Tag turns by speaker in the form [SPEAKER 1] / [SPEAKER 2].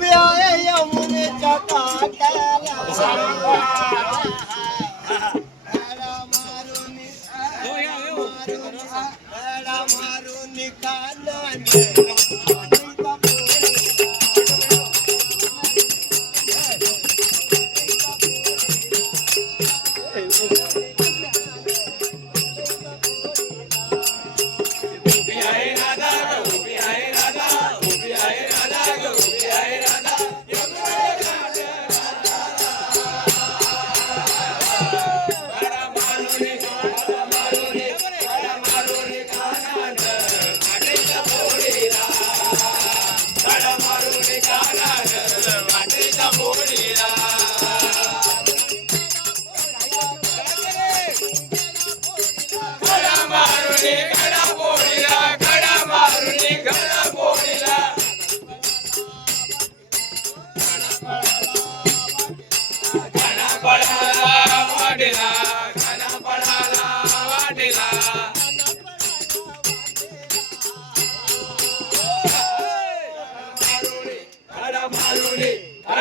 [SPEAKER 1] ब्याए यमुने चटाटला મારું નિકાલ
[SPEAKER 2] மருளை காணாக மன்றித